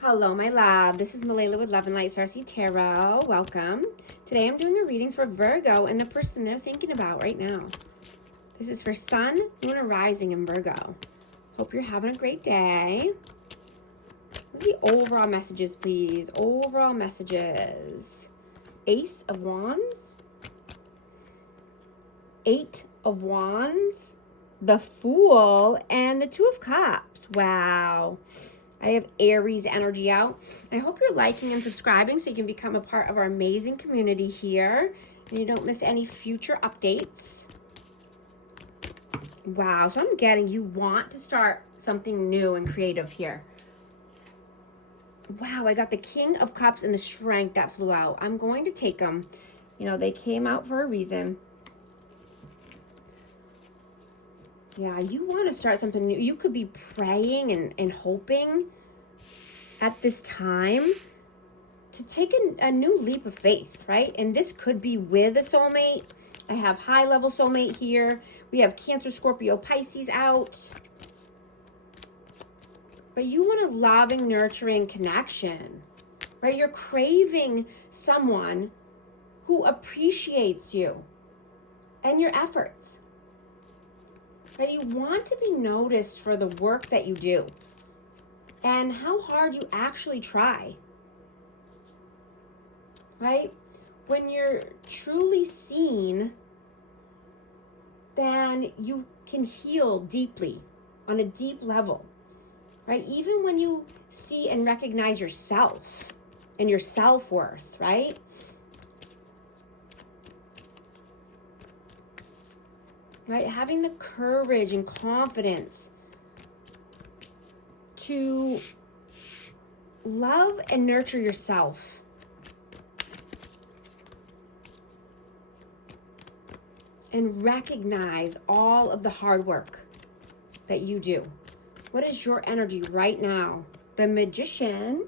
Hello, my love. This is Malayla with Love and Light Starseed Tarot. Welcome. Today I'm doing a reading for Virgo and the person they're thinking about right now. This is for Sun, Moon, and Rising in Virgo. Hope you're having a great day. Let's see overall messages, please. Overall messages. Ace of Wands. 8 of Wands. The Fool. And the 2 of Cups. Wow. I have Aries energy out. I hope you're liking and subscribing so you can become a part of our amazing community here and you don't miss any future updates. Wow, so I'm getting you want to start something new and creative here. Wow, I got the King of Cups and the Strength that flew out. I'm going to take them. You know, they came out for a reason. Yeah, you want to start something new. You could be praying and hoping at this time to take a new leap of faith, right? And this could be with a soulmate. I have high-level soulmate here. We have Cancer, Scorpio, Pisces out. But you want a loving, nurturing connection, right? You're craving someone who appreciates you and your efforts. That you want to be noticed for the work that you do and how hard you actually try, right? When you're truly seen, then you can heal deeply on a deep level, right? Even when you see and recognize yourself and your self-worth, right? Right, having the courage and confidence to love and nurture yourself. And recognize all of the hard work that you do. What is your energy right now? The Magician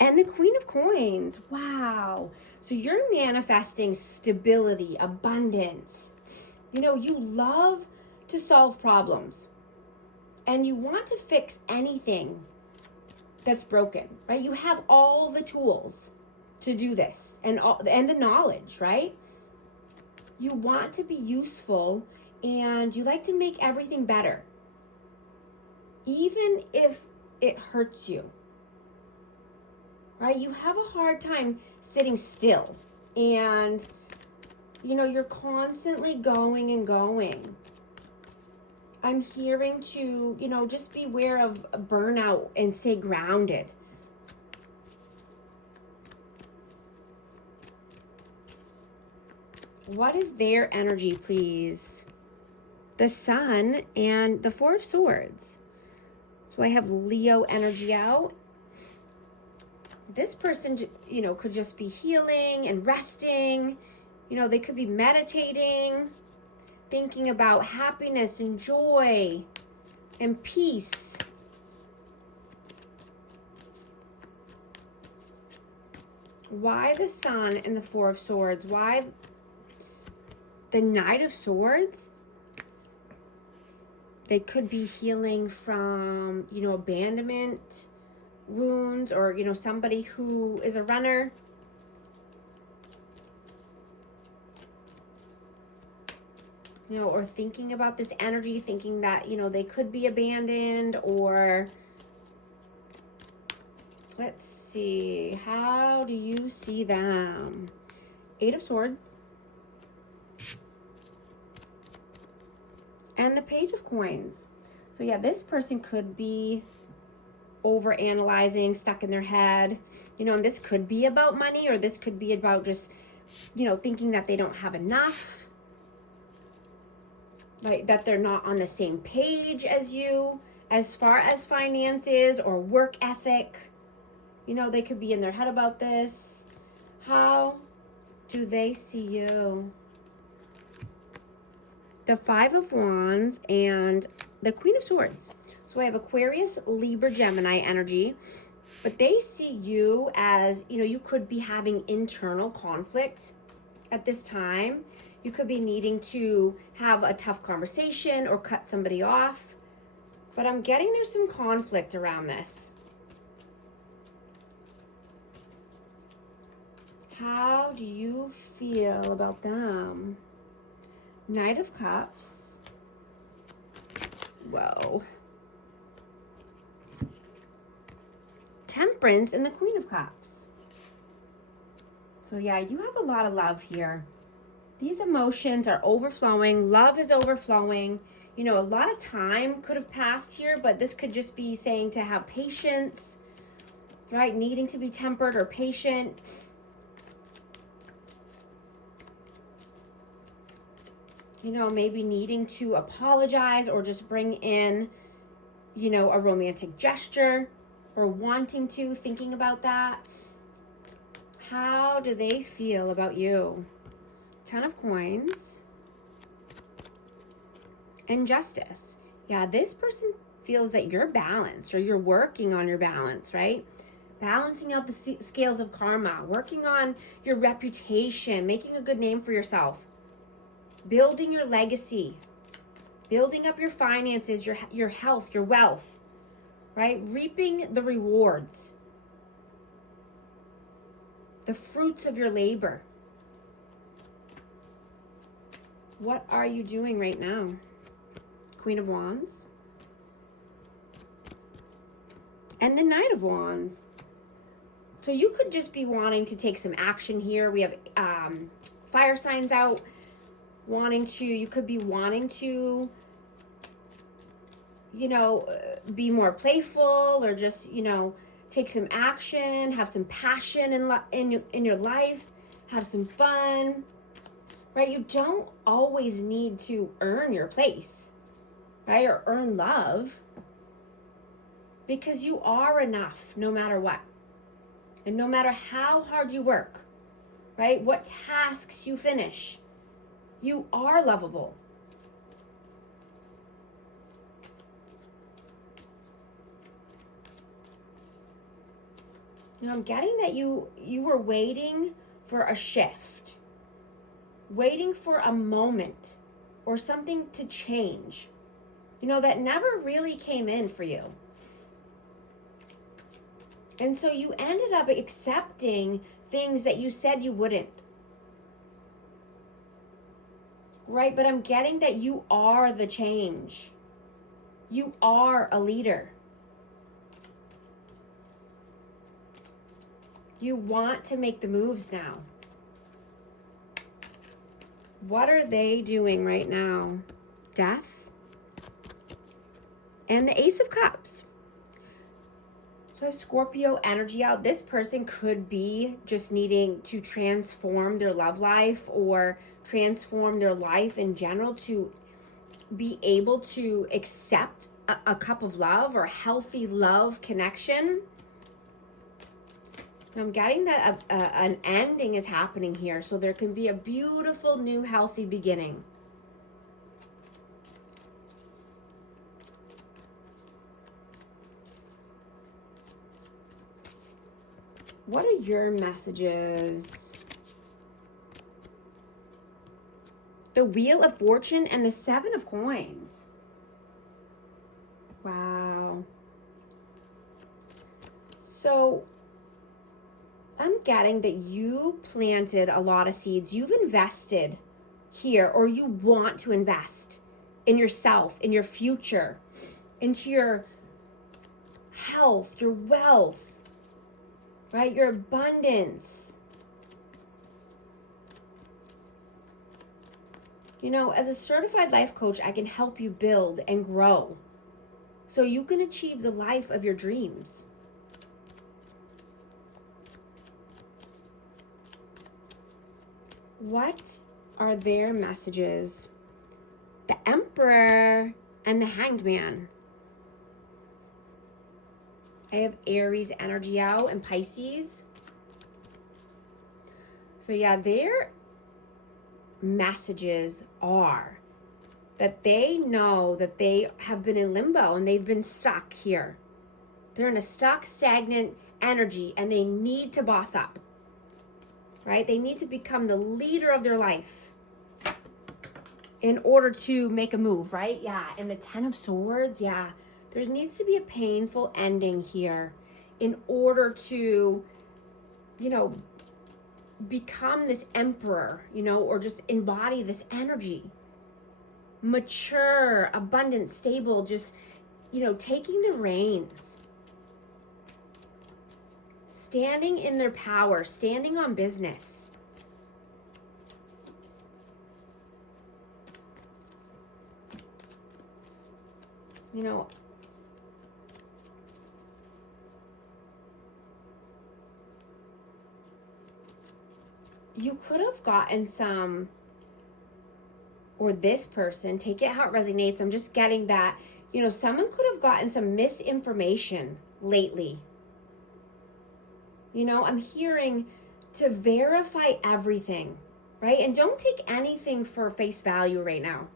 and the Queen of Coins. Wow. So you're manifesting stability, abundance. You know, you love to solve problems and you want to fix anything that's broken, right? You have all the tools to do this and the knowledge, right? You want to be useful and you like to make everything better, even if it hurts you. Right? You have a hard time sitting still and, you know, you're constantly going and going. I'm hearing to, you know, just beware of burnout and stay grounded. What is their energy, please? The Sun and the 4 of Swords. So I have Leo energy out. This person, you know, could just be healing and resting. You know, they could be meditating, thinking about happiness and joy and peace. Why the Sun and the 4 of Swords? Why the Knight of Swords? They could be healing from, you know, abandonment, wounds, or, you know, somebody who is a runner. You know, or thinking about this energy, thinking that, you know, they could be abandoned, or let's see, how do you see them? 8 of Swords and the Page of Coins. So yeah, this person could be over analyzing, stuck in their head, you know, and this could be about money, or this could be about just, you know, thinking that they don't have enough, like that they're not on the same page as you as far as finances or work ethic. You know, they could be in their head about this. How do they see you? The 5 of Wands and the Queen of Swords. So I have Aquarius, Libra, Gemini energy, but they see you as, you know, you could be having internal conflict at this time. You could be needing to have a tough conversation or cut somebody off. But I'm getting there's some conflict around this. How do you feel about them? Knight of Cups. Whoa. Temperance and the Queen of Cups. So yeah, you have a lot of love here. These emotions are overflowing. Love is overflowing. You know, a lot of time could have passed here, but this could just be saying to have patience, right? Needing to be tempered or patient. You know, maybe needing to apologize or just bring in, you know, a romantic gesture or wanting to, thinking about that. How do they feel about you? 10 of Coins. And Justice. Yeah, this person feels that you're balanced or you're working on your balance, right? Balancing out the scales of karma, working on your reputation, making a good name for yourself, building your legacy, building up your finances, your health, your wealth, right? Reaping the rewards, the fruits of your labor. What are you doing right now? Queen of Wands. And the Knight of Wands. So you could just be wanting to take some action here. We have fire signs out. You could be wanting to, you know, be more playful or just, you know, take some action, have some passion in your life, have some fun, right? You don't always need to earn your place, right? Or earn love, because you are enough no matter what. And no matter how hard you work, right? What tasks you finish, you are lovable. You know, I'm getting that you were waiting for a shift, waiting for a moment or something to change, you know, that never really came in for you. And so you ended up accepting things that you said you wouldn't. Right? But I'm getting that you are the change. You are a leader. You want to make the moves now. What are they doing right now? Death. And the Ace of Cups. So I have Scorpio energy out. This person could be just needing to transform their love life or transform their life in general to be able to accept a cup of love or healthy love connection. I'm getting that an ending is happening here, so there can be a beautiful new healthy beginning. What are your messages? The Wheel of Fortune and the 7 of Coins. Wow. So I'm getting that you planted a lot of seeds. You've invested here, or you want to invest in yourself, in your future, into your health, your wealth, right? Your abundance. You know, as a certified life coach, I can help you build and grow so you can achieve the life of your dreams. What are their messages? The Emperor and the Hanged Man. I have Aries energy out and Pisces. So yeah, their messages are that they know that they have been in limbo and they've been stuck here. They're in a stuck, stagnant energy and they need to boss up, right? They need to become the leader of their life in order to make a move, right? Yeah, and the 10 of Swords, yeah. There needs to be a painful ending here in order to, you know, become this emperor, you know, or just embody this energy. Mature, abundant, stable, just, you know, taking the reins. Standing in their power, standing on business. You know, you could have gotten some, or this person, take it how it resonates. I'm just getting that, you know, someone could have gotten some misinformation lately. You know, I'm hearing to verify everything, right? And don't take anything for face value right now,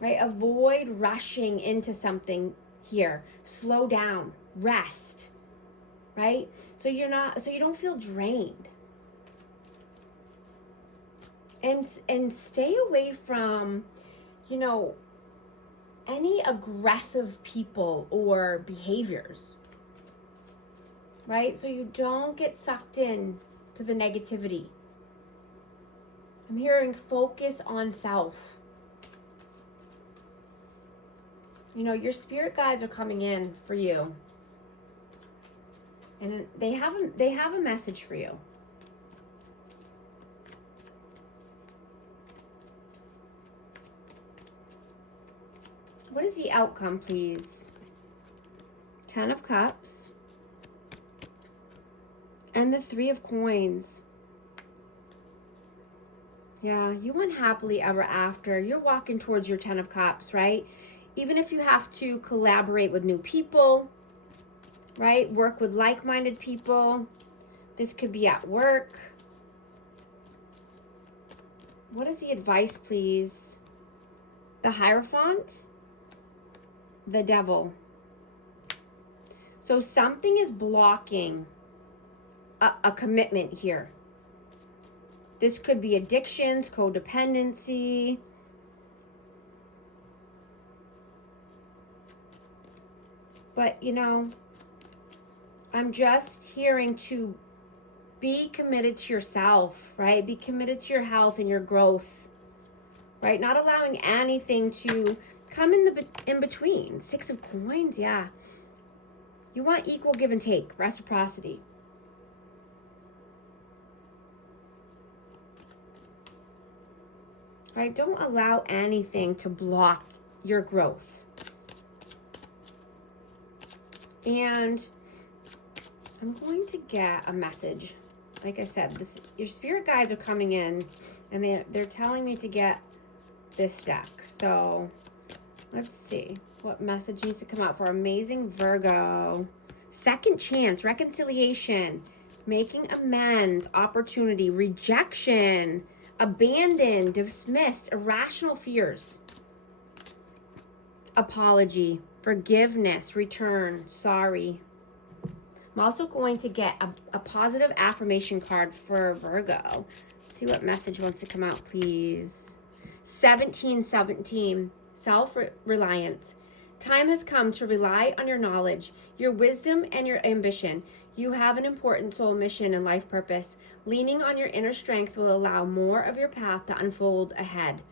right? Avoid rushing into something here. Slow down, rest, right? So you don't feel drained. And stay away from, you know, any aggressive people or behaviors, right? So you don't get sucked in to the negativity. I'm hearing focus on self. You know, your spirit guides are coming in for you. And they have a message for you. What is the outcome, please? 10 of Cups. And the 3 of Coins. Yeah, you want happily ever after. You're walking towards your 10 of Cups, right? Even if you have to collaborate with new people, right? Work with like-minded people. This could be at work. What is the advice, please? The Hierophant. The Devil. So something is blocking a commitment here. This could be addictions, codependency. But, you know, I'm just hearing to be committed to yourself, right? Be committed to your health and your growth, right? Not allowing anything to come in between. 6 of Coins, yeah. You want equal give and take, reciprocity. Right? Don't allow anything to block your growth. And I'm going to get a message. Like I said, your spirit guides are coming in, and they're telling me to get this deck. So let's see what message needs to come out for amazing Virgo. Second chance, reconciliation, making amends, opportunity, rejection, abandoned, dismissed, irrational fears, apology, forgiveness, return, sorry. I'm also going to get a positive affirmation card for Virgo. Let's see what message wants to come out, please. 1717, self-reliance. Time has come to rely on your knowledge, your wisdom, and your ambition. You have an important soul mission and life purpose. Leaning on your inner strength will allow more of your path to unfold ahead.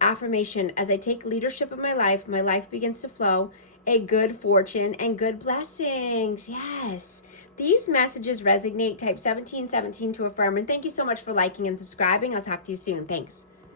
Affirmation, as I take leadership of my life begins to flow. A good fortune and good blessings. Yes. These messages resonate. Type 1717 to affirm. And thank you so much for liking and subscribing. I'll talk to you soon. Thanks.